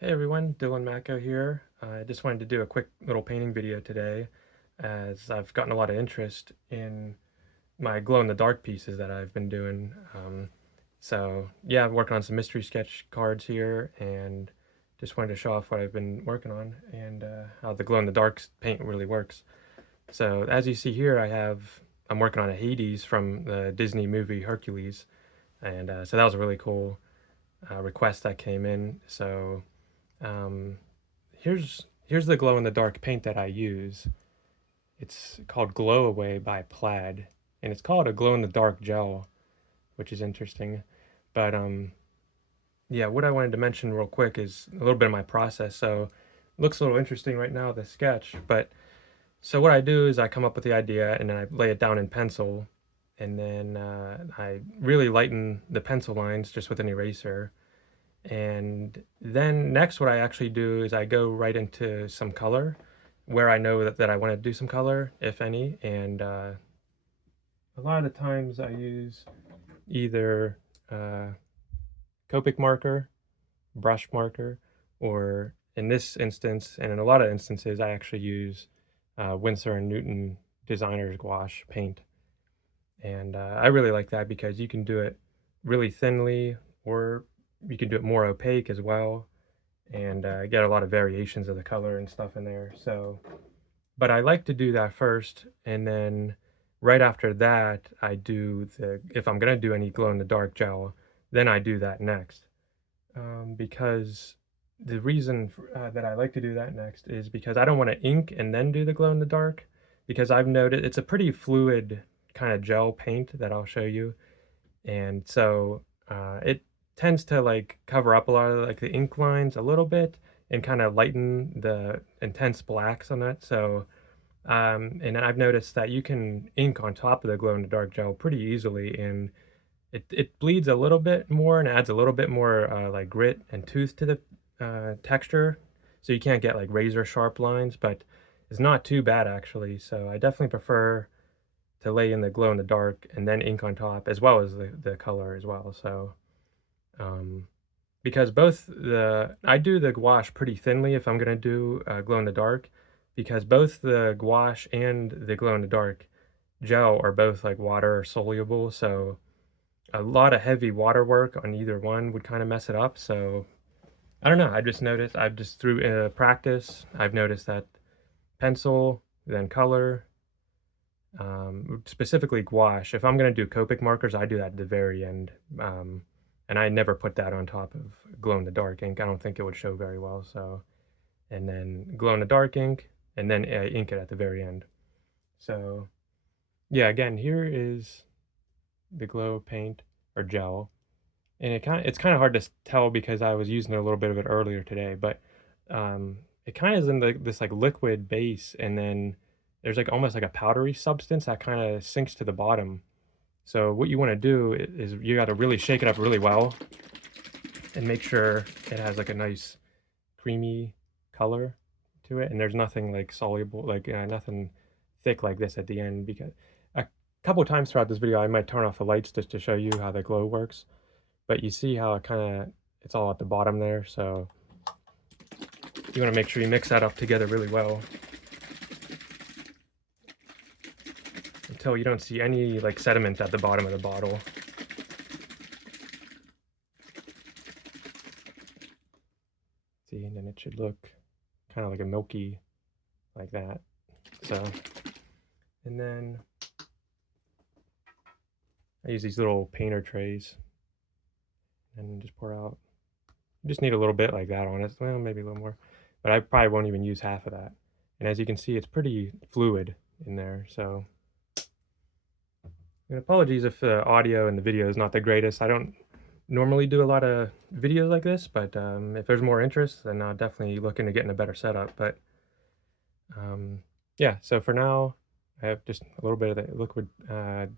Hey everyone, Macko here. I just wanted to do a quick little painting video today as I've gotten a lot of interest in my glow-in-the-dark pieces that I've been doing. So yeah, I'm working on some mystery sketch cards here and just wanted to show off what I've been working on and how the glow-in-the-dark paint really works. So as you see here, I'm working on a Hades from the Disney movie Hercules, and so that was a really cool request that came in. So um, here's the glow in the dark paint that I use. It's called Glow Away by Plaid, and it's called a glow in the dark gel, which is interesting. But yeah, what I wanted to mention real quick is a little bit of my process. So it looks a little interesting right now, the sketch, but so what I do is I come up with the idea and then I lay it down in pencil, and then I really lighten the pencil lines just with an eraser. And then next, what I actually do is I go right into some color where I know that I want to do some color, if any. And a lot of the times I use either uh, Copic marker, brush marker, or in this instance, and in a lot of instances, I actually use Winsor and Newton designer's gouache paint. And I really like that because you can do it really thinly, or you can do it more opaque as well, and get a lot of variations of the color and stuff in there. So, but I like to do that first, and then right after that, I do if I'm gonna do any glow in the dark gel, then I do that next. Because the reason that I like to do that next is because I don't want to ink and then do the glow in the dark, because I've noted it's a pretty fluid kind of gel paint that I'll show you, and so it tends to like cover up a lot of like the ink lines a little bit and kind of lighten the intense blacks on that. So and I've noticed that you can ink on top of the glow in the dark gel pretty easily, and it bleeds a little bit more and adds a little bit more like grit and tooth to the texture, so you can't get like razor sharp lines, but it's not too bad actually. So I definitely prefer to lay in the glow in the dark and then ink on top, as well as the color as well. So um, because I do the gouache pretty thinly if I'm gonna do glow in the dark, because both the gouache and the glow in the dark gel are both like water soluble. So a lot of heavy water work on either one would kind of mess it up. So I don't know. I've just through practice, I've noticed that pencil, then color, specifically gouache. If I'm going to do Copic markers, I do that at the very end. And I never put that on top of glow in the dark ink. I don't think it would show very well. So, and then glow in the dark ink, and then ink it at the very end. So, yeah, again, here is the glow paint or gel. And it's kind of hard to tell because I was using a little bit of it earlier today, but it kind of is in this like liquid base, and then there's like almost like a powdery substance that kind of sinks to the bottom. So what you want to do is you got to really shake it up really well and make sure it has like a nice creamy color to it, and there's nothing like soluble, like nothing thick like this at the end. Because a couple times throughout this video, I might turn off the lights just to show you how the glow works. But you see how it's all at the bottom there, so you want to make sure you mix that up together really well until you don't see any like sediment at the bottom of the bottle. See, and then it should look kind of like a milky, like that. So, and then I use these little painter trays and just pour out. You just need a little bit like that on it, well, maybe a little more, but I probably won't even use half of that. And as you can see, it's pretty fluid in there, so. And apologies if the audio and the video is not the greatest. I don't normally do a lot of videos like this, but if there's more interest, then I'll definitely look into getting a better setup. But yeah, so for now, I have just a little bit of the liquid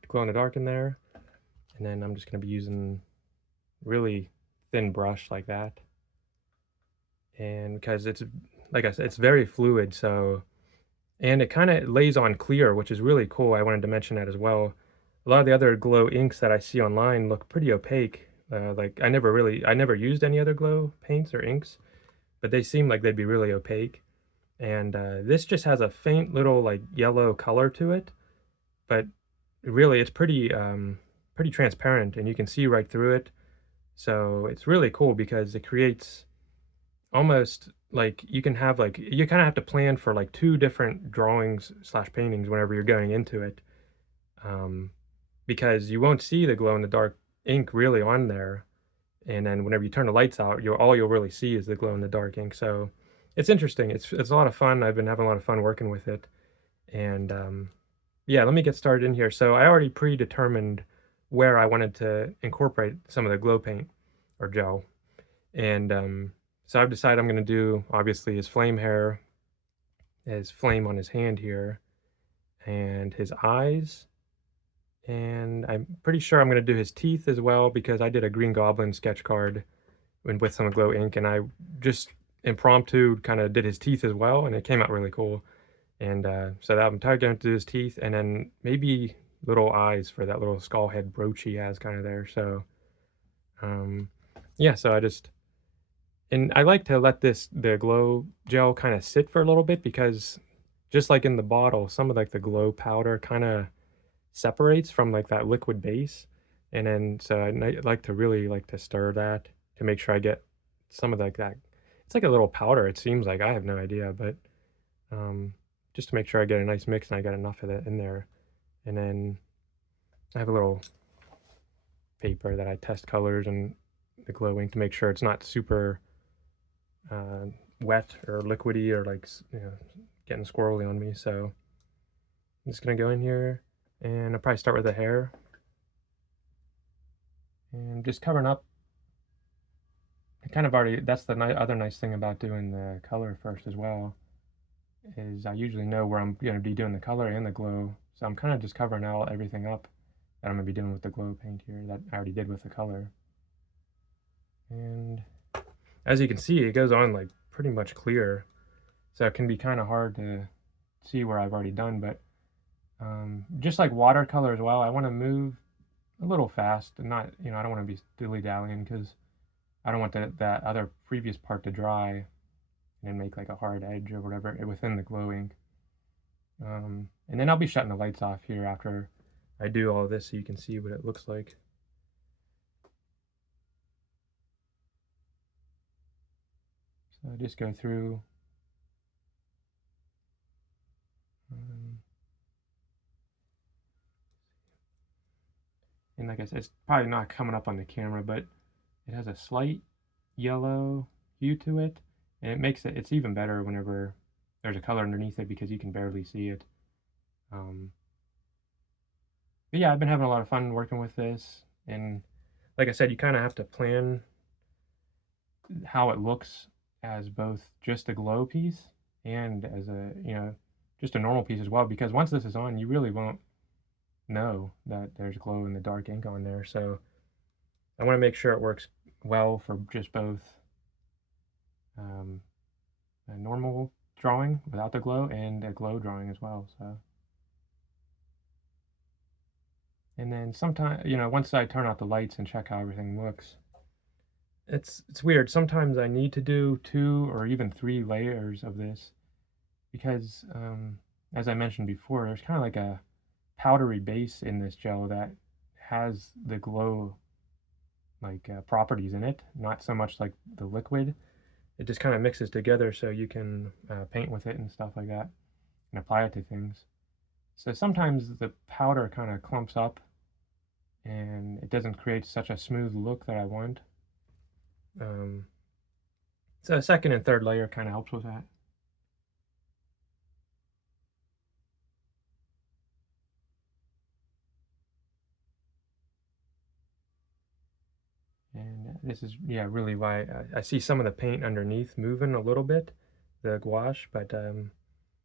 glow in the dark in there, and then I'm just going to be using really thin brush like that. And because it's, like I said, it's very fluid, so, and it kind of lays on clear, which is really cool. I wanted to mention that as well. A lot of the other glow inks that I see online look pretty opaque. Like I never used any other glow paints or inks, but they seem like they'd be really opaque. And this just has a faint little like yellow color to it, but really it's pretty transparent and you can see right through it. So it's really cool because it creates almost like you can have like you kind of have to plan for like two different drawings slash paintings whenever you're going into it. Um, because you won't see the glow in the dark ink really on there. And then whenever you turn the lights out, you'll really see is the glow in the dark ink. So it's interesting. It's a lot of fun. I've been having a lot of fun working with it. And yeah, let me get started in here. So I already predetermined where I wanted to incorporate some of the glow paint or gel. And so I've decided I'm going to do obviously his flame hair, his flame on his hand here, and his eyes. And I'm pretty sure I'm going to do his teeth as well because I did a Green Goblin sketch card and with some glow ink, and I just impromptu kind of did his teeth as well, and it came out really cool. And so that I'm going to do his teeth, and then maybe little eyes for that little skull head brooch he has kind of there. So um, yeah, so and I like to let the glow gel kind of sit for a little bit because just like in the bottle, some of like the glow powder kind of separates from like that liquid base. And then so I like to really like to stir that to make sure I get some of like that. It's like a little powder, it seems like. I have no idea, but um, just to make sure I get a nice mix and I got enough of it in there. And then I have a little paper that I test colors and the glow ink to make sure it's not super uh, wet or liquidy or like getting squirrely on me. So I'm just gonna go in here and I'll probably start with the hair and just covering up. I kind of already, that's the other nice thing about doing the color first as well, is I usually know where I'm going to be doing the color and the glow. So I'm kind of just covering everything up that I'm going to be doing with the glow paint here that I already did with the color. And as you can see, it goes on like pretty much clear. So it can be kind of hard to see where I've already done, but just like watercolor as well, I want to move a little fast and not, I don't want to be dilly-dallying because I don't want that other previous part to dry and make like a hard edge or whatever within the glow ink. And then I'll be shutting the lights off here after I do all this so you can see what it looks like. So I just go through. And like I said, it's probably not coming up on the camera, but it has a slight yellow hue to it. And it makes it's even better whenever there's a color underneath it because you can barely see it. But yeah, I've been having a lot of fun working with this. And like I said, you kind of have to plan how it looks as both just a glow piece and as a, just a normal piece as well. Because once this is on, you really won't know that there's glow in the dark ink on there. So I want to make sure it works well for just both a normal drawing without the glow and a glow drawing as well. So, and then sometimes, once I turn out the lights and check how everything looks, it's weird. Sometimes I need to do 2 or even 3 layers of this because, as I mentioned before, there's kind of like a powdery base in this gel that has the glow like properties in it, not so much like the liquid. It just kind of mixes together so you can paint with it and stuff like that and apply it to things. So sometimes the powder kind of clumps up and it doesn't create such a smooth look that I want. So a second and third layer kind of helps with that. And this is, yeah, really why I see some of the paint underneath moving a little bit, the gouache, but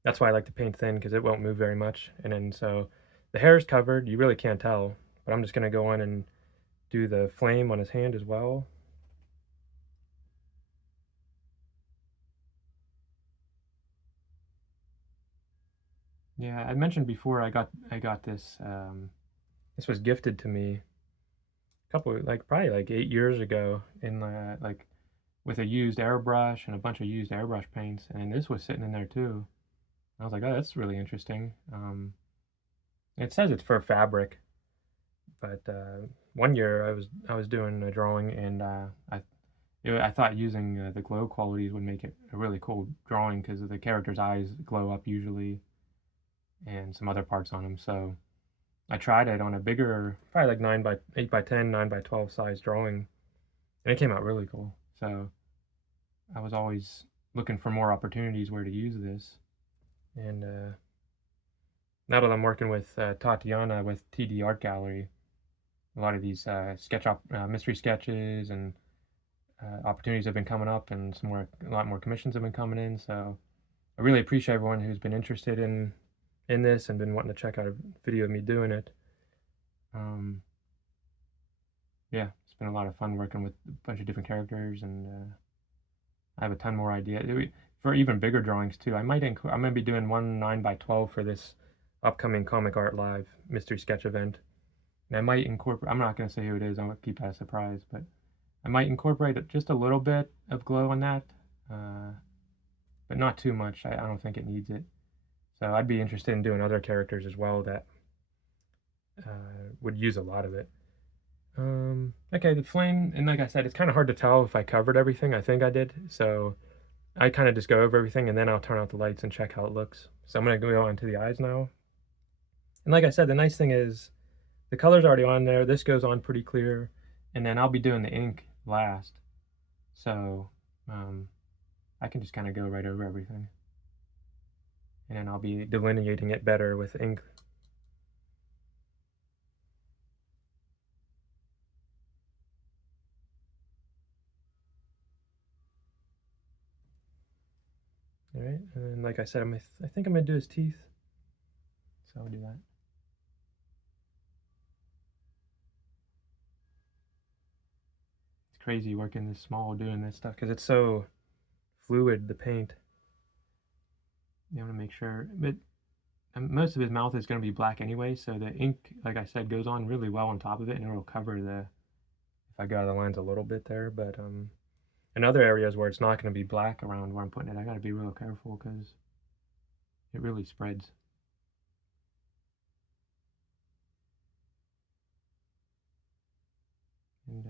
that's why I like to paint thin because it won't move very much. And then so the hair is covered, you really can't tell, but I'm just going to go on and do the flame on his hand as well. Yeah, I mentioned before I got this this was gifted to me a couple like probably like 8 years ago in like with a used airbrush and a bunch of used airbrush paints, and this was sitting in there too. I was like, oh, that's really interesting. It says it's for fabric, but one year I was doing a drawing, and I thought using the glow qualities would make it a really cool drawing because the character's eyes glow up usually, and some other parts on them. So I tried it on a bigger, probably like 8 by 10, 9 by 12 size drawing, and it came out really cool. So I was always looking for more opportunities where to use this, and now that I'm working with Tatiana with TD Art Gallery, a lot of these mystery sketches and opportunities have been coming up, and a lot more commissions have been coming in. So I really appreciate everyone who's been interested in this and been wanting to check out a video of me doing it. Yeah, it's been a lot of fun working with a bunch of different characters, and I have a ton more ideas for even bigger drawings too. I'm gonna be doing one 9 by 12 for this upcoming Comic Art Live mystery sketch event. And I might incorporate. I'm not gonna say who it is. I'm gonna keep that a surprise, but I might incorporate just a little bit of glow on that, but not too much. I don't think it needs it. So I'd be interested in doing other characters as well that would use a lot of it. Okay, the flame, and like I said, it's kind of hard to tell if I covered everything. I think I did. So I kind of just go over everything, and then I'll turn out the lights and check how it looks. So I'm going to go on to the eyes now. And like I said, the nice thing is the color's already on there. This goes on pretty clear. And then I'll be doing the ink last. So I can just kind of go right over everything. And then I'll be delineating it better with ink. All right, and like I said, I think I'm gonna do his teeth. So I'll do that. It's crazy working this small doing this stuff because it's so fluid, the paint. You want to make sure, but most of his mouth is going to be black anyway, so the ink, like I said, goes on really well on top of it, and it'll cover if I go out of the lines a little bit there. But in other areas where it's not going to be black around where I'm putting it, I got to be real careful because it really spreads. And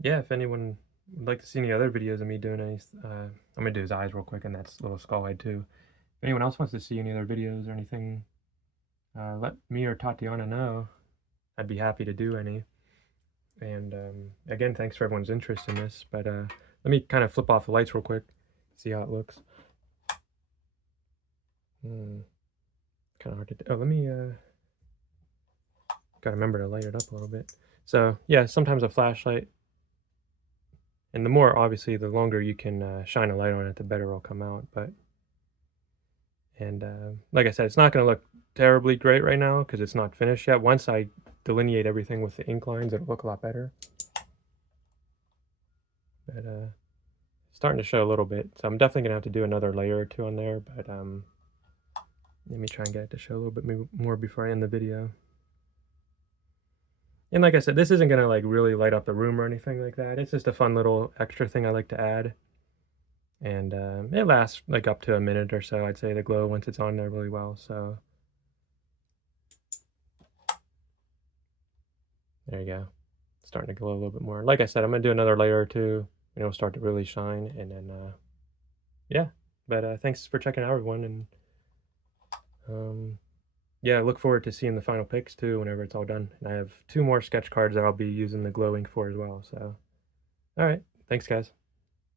yeah, if anyone would like to see any other videos of me doing any, I'm gonna do his eyes real quick, and that's a little skull head too. If anyone else wants to see any other videos or anything, let me or Tatiana know. I'd be happy to do any. And again, thanks for everyone's interest in this. But let me kind of flip off the lights real quick, see how it looks. Kind of hard to do. Oh, let me, gotta remember to light it up a little bit. So yeah, sometimes a flashlight, and the more, obviously, the longer you can shine a light on it, the better it'll come out. And like I said, it's not going to look terribly great right now because it's not finished yet. Once I delineate everything with the ink lines, it'll look a lot better. But it's starting to show a little bit, so I'm definitely going to have to do another layer or two on there. But let me try and get it to show a little bit more before I end the video. And like I said, this isn't going to like really light up the room or anything like that. It's just a fun little extra thing I like to add. And it lasts like up to a minute or so, I'd say, the glow, once it's on there really well. So there you go. It's starting to glow a little bit more. Like I said, I'm going to do another layer or two, and it'll start to really shine. And then, yeah. But thanks for checking out, everyone. And yeah, I look forward to seeing the final pics too whenever it's all done. And I have 2 more sketch cards that I'll be using the glow ink for as well. So, all right. Thanks, guys.